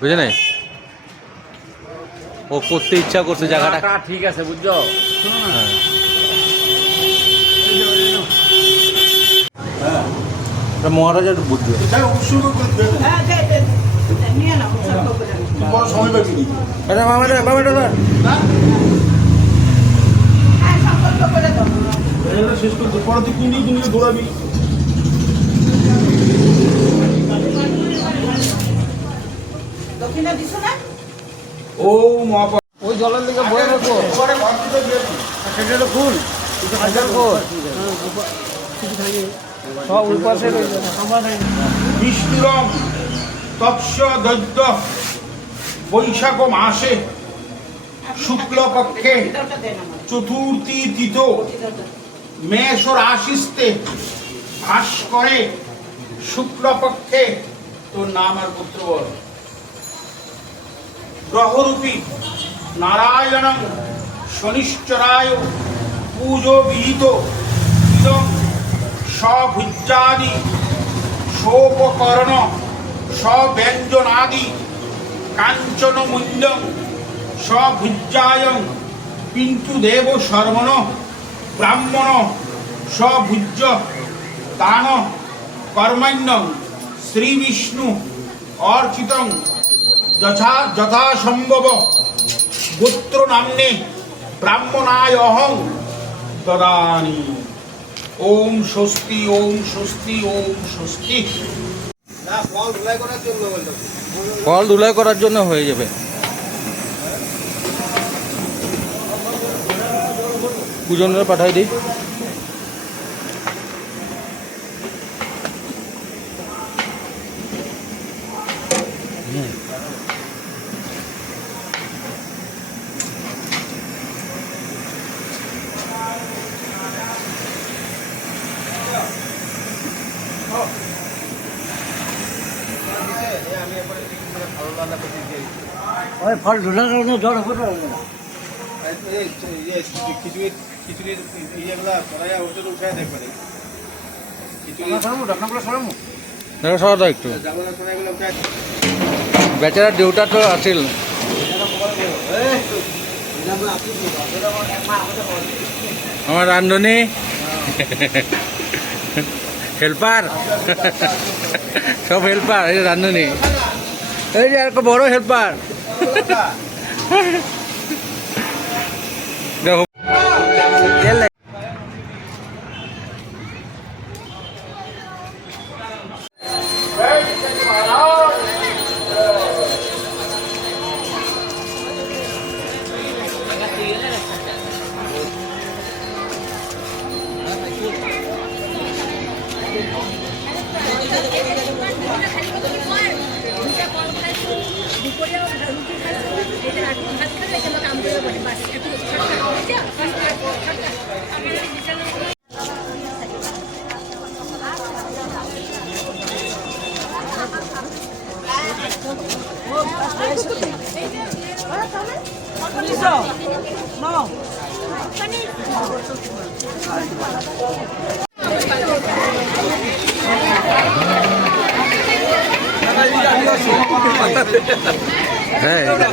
বুঝে নাই ও করতে ইচ্ছা করছে জায়গাটা ঠিক আছে বুঝছো। মহারাজা একটু বুঝবে শেষ করতে পরে তুই কুন্ডি কুন্ডি দৌড়াবি। ও মহাপা ওই জলের দিকে বয়ে রাখবো সেটা ফুল সব ওই পাশে বিষ্ণুরম তৎস দৈত্য বৈশাখ মাসে শুক্লপক্ষে চতুর্থী তিথ মেষ রাশিস্তে ভাস্করে শুক্লপক্ষে। তোর নাম আর পুত্র বল। গ্রহরূপী নারায়ণং শনিশ্চরায় পূজো বিহিত ইদং সভুজ্যাদি সোপকরণ সব্যঞ্জনাদি কাঞ্চন মূল্যং সভুজ্যায়ং পিন্তু দেব শর্মণ ব্রাহ্মণ সভুজ্য দান কর্মণ্যং শ্রী বিষ্ণু অর্চিতং যথাসম্ভব গোত্র নাম্নে ব্রাহ্মণায় অহং দদানি। ওম স্বস্তি ওম স্বস্তি ওম স্বস্তি। ফল ধুলাই করার জন্য হয়ে যাবে। পূজনের পাঠাই দিই। ফল ঢোলার কারণে জ্বর হবে না। সরাতো একটু বেচারা দেউতা তো আছিল আমার রান্ধনী হেল্পার সব হেল্পার এই রান্ধনী এই যে আর বড় হেল্পার দেখো হ্যাঁ এটা